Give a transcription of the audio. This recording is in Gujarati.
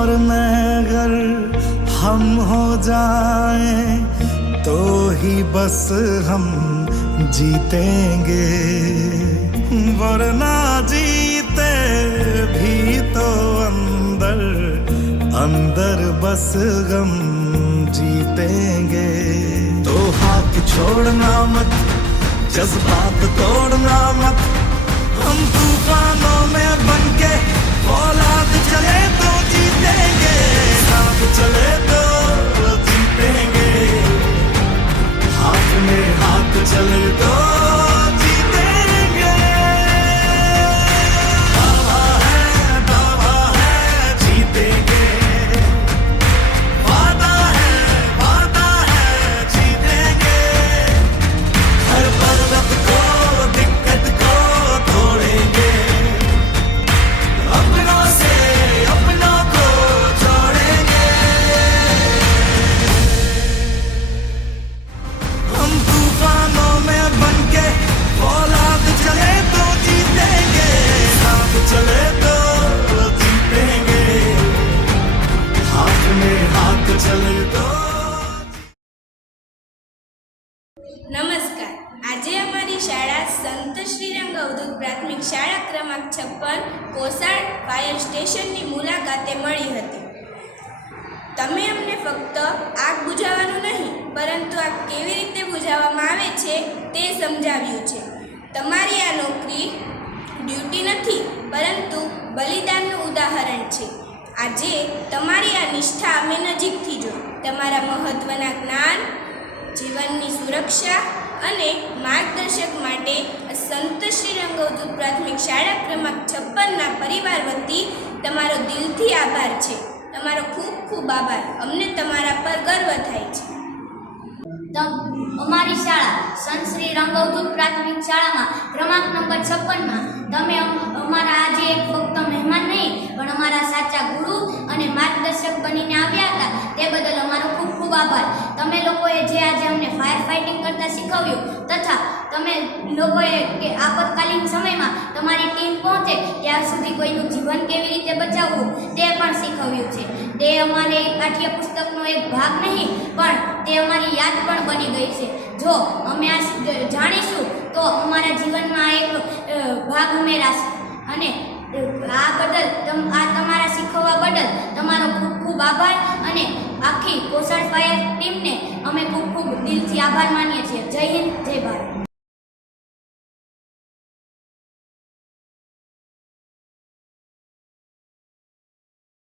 और मैं अगर हम हो जाएं तो ही बस हम जीतेंगे वरना जीते भी तो अंदर अंदर बस गम जीतेंगे तो हाथ छोड़ना मत जज्बात तोड़ना मत हम तूफानों નમસ્કાર. આજે અમારી શાળા સંત શ્રીરંગ અવધૂત પ્રાથમિક શાળા ક્રમાંક છપ્પન, કોસાળ ફાયર સ્ટેશનની મુલાકાતે મળી હતી. તમે અમને ફક્ત આગ બુઝાવવાનું નહીં, પરંતુ આગ કેવી રીતે બુઝાવવામાં આવે છે તે સમજાવ્યું છે. તમારી આ નોકરી ડ્યુટી નથી, પરંતુ બલિદાનનું ઉદાહરણ છે. આજે તમારી આ નિષ્ઠા અમે નજીકથી જોઈ. તમારા મહત્ત્વના જ્ઞાન, જીવનની સુરક્ષા અને માર્ગદર્શક માટે સંત શ્રી રંગવદૂત પ્રાથમિક શાળા ક્રમાંક છપ્પનના પરિવાર વતી તમારો દિલથી આભાર છે. તમારો ખૂબ ખૂબ આભાર. અમને તમારા પર ગર્વ થાય છે. અમારી શાળા સંત શ્રી રંગવદૂત પ્રાથમિક શાળામાં ક્રમાંક નંબર છપ્પનમાં તમે અમારા આજે ફક્ત મહેમાન નહીં, પણ અમારા સાચા ગુરુ અને માર્ગદર્શક બનીને આવ્યા હતા. તે બદલ અમારો ખૂબ ખૂબ આભાર. તમે લોકોએ જે આજે અમને ફાયર ફાઇટિંગ કરતાં શીખવ્યું, તથા તમે લોકોએ કે આપતકાલીન સમયમાં તમારી ટીમ પહોંચે ત્યાં સુધી કોઈનું જીવન કેવી રીતે બચાવવું, તે પણ શીખવ્યું છે. તે અમારે પાઠ્ય પુસ્તકનો એક ભાગ નહીં, પણ તે અમારી યાદ પણ બની ગઈ છે. જો અમે આ જાણીશું, તો અમારા જીવનમાં એક ભાગ ઉમેરાશે. અને આ બદલ આ તમારા શીખવવા બદલ તમારો ખૂબ ખૂબ આભાર અને આખી કોસળ ફાયર ટીમને અમે ખૂબ ખૂબ દિલથી આભાર માનીએ છીએ. જય હિન્દ, જય ભારત.